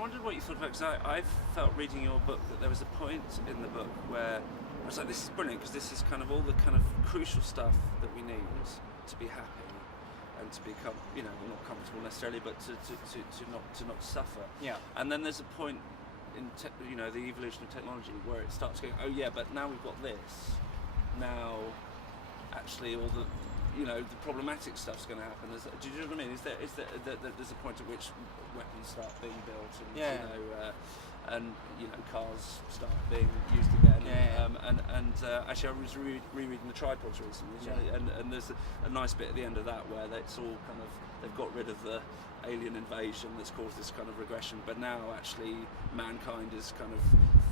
wondered what you thought about, because I felt reading your book that there was a point in the book where I was like, this is brilliant, because this is kind of all the kind of crucial stuff that we need to be happy and to become, not comfortable necessarily, but to not suffer. Yeah. And then there's a point in the evolution of technology where it starts going, oh yeah, but now we've got this. Now, actually, all the the problematic stuff's going to happen. Do you know what I mean? Is there there's a point at which weapons start being built, and cars start being used again. Actually, I was rereading the Tripods recently, and there's a nice bit at the end of that where it's all kind of, they've got rid of the alien invasion that's caused this kind of regression, but now actually mankind has kind of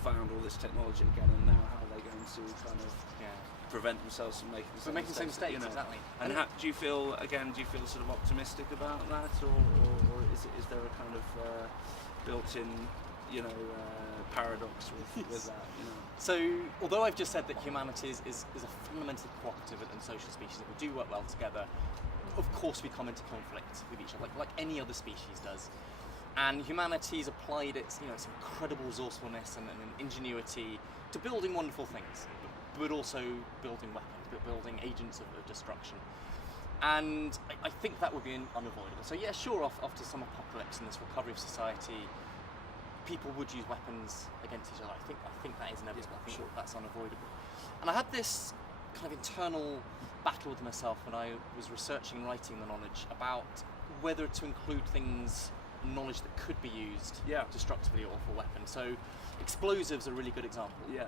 found all this technology again, and now how are they going to kind of prevent themselves from making the same mistakes? Exactly. And do you feel sort of optimistic about that, or is there a kind of built-in paradox with that? So, although I've just said that humanity is a fundamentally cooperative and social species, that we do work well together, of course we come into conflict with each other, like any other species does. And humanity's applied its incredible resourcefulness and ingenuity to building wonderful things, but also building weapons, but building agents of destruction. And I think that would be unavoidable. So yeah, sure, after some apocalypse and this recovery of society, people would use weapons against each other. I think that is inevitable. I think that's unavoidable. And I had this kind of internal battle with myself when I was researching and writing the knowledge about whether to include knowledge that could be used destructively or for weapons. So explosives are a really good example. Yeah.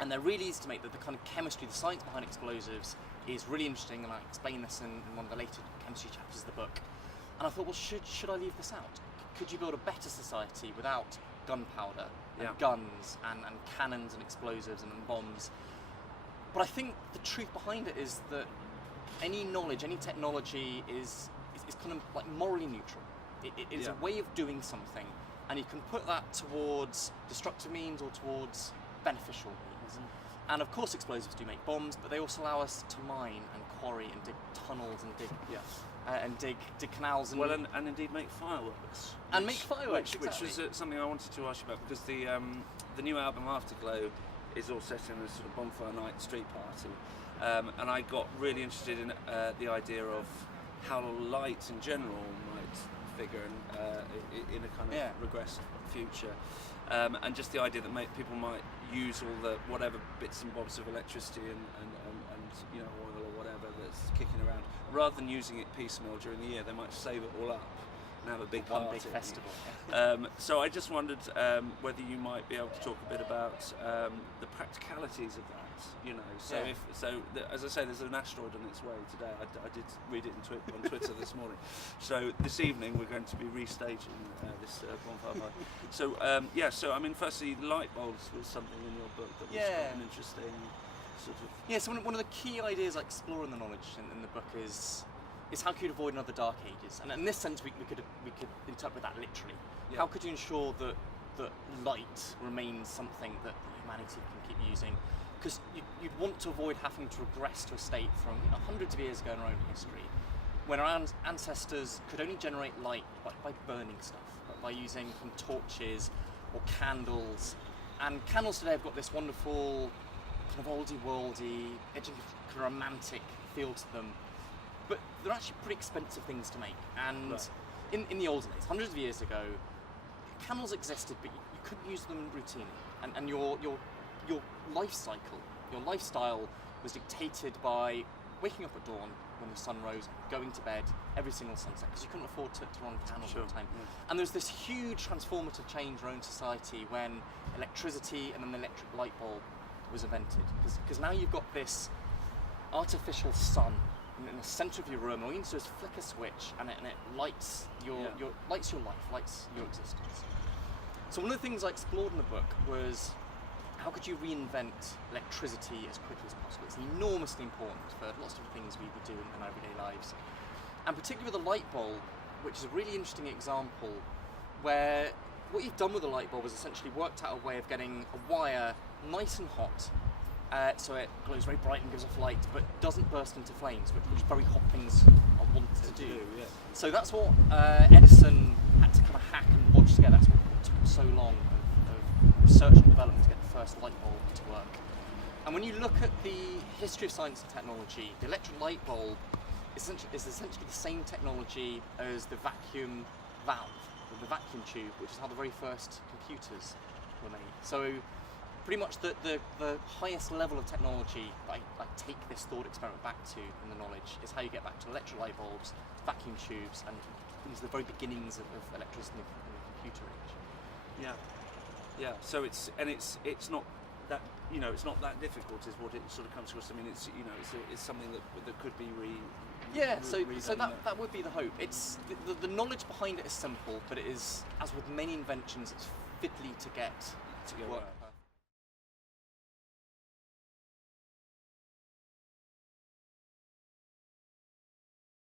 And they're really easy to make. That the kind of chemistry, the science behind explosives is really interesting, and I explain this in one of the later chemistry chapters of the book. And I thought, well, should I leave this out? Could you build a better society without gunpowder and guns and cannons and explosives and bombs? But I think the truth behind it is that any knowledge, any technology is kind of like morally neutral. It is a way of doing something, and you can put that towards destructive means or towards beneficial means. And of course explosives do make bombs, but they also allow us to mine and quarry and dig tunnels and dig canals and indeed make fireworks. Which was something I wanted to ask you about, because the new album Afterglow is all set in a sort of bonfire night street party, and I got really interested in the idea of how light in general might figure in a kind of regressed future, and just the idea that people might use all the whatever bits and bobs of electricity and oil or whatever that's kicking around, rather than using it piecemeal during the year, they might save it all up and have a big party. One big festival. So I just wondered whether you might be able to talk a bit about the practicalities of that. As I say, there's an asteroid on its way today. I did read it on Twitter this morning. So this evening we're going to be restaging this bonfire party. So I mean, firstly, light bulbs was something in your book that was quite an interesting sort of. Yeah. So one of the key ideas I explore in the knowledge in the book is how could you avoid another dark ages? And in this sense, we could interpret that literally. Yeah. How could you ensure that light remains something that humanity can keep using? Because you'd want to avoid having to regress to a state from hundreds of years ago in our own history, when our ancestors could only generate light by burning stuff, by using torches or candles. And candles today have got this wonderful kind of oldie-worldy, edging kind of romantic feel to them, but they're actually pretty expensive things to make. And in the olden days, hundreds of years ago, candles existed, but you couldn't use them routinely. And your life cycle, your lifestyle was dictated by waking up at dawn when the sun rose, going to bed every single sunset, because you couldn't afford to run candles all the time. Yeah. And there's this huge transformative change in our own society when electricity and then the electric light bulb was invented. Because now you've got this artificial sun in the centre of your room, all you need to do is flick a switch and it lights your life, lights your existence. So one of the things I explored in the book was how could you reinvent electricity as quickly as possible? It's enormously important for lots of different things we do in our everyday lives. And particularly with the light bulb, which is a really interesting example where what you've done with the light bulb is essentially worked out a way of getting a wire nice and hot, so it glows very bright and gives off light, but doesn't burst into flames, which very hot things are wanted to do. Yeah. So that's what Edison had to kind of hack and bodge together. That's what took so long of research and development to get the first light bulb to work. And when you look at the history of science and technology, the electric light bulb is essentially the same technology as the vacuum valve, or the vacuum tube, which is how the very first computers were made. So pretty much the highest level of technology that I take this thought experiment back to in the knowledge is how you get back to electric light bulbs, vacuum tubes, and these are the very beginnings of electricity in the computer age. Yeah. So it's not that, it's not that difficult, is what it sort of comes across. I mean, it's something that could be So that would be the hope. It's the knowledge behind it is simple, but it is, as with many inventions, it's fiddly to get to go work. out.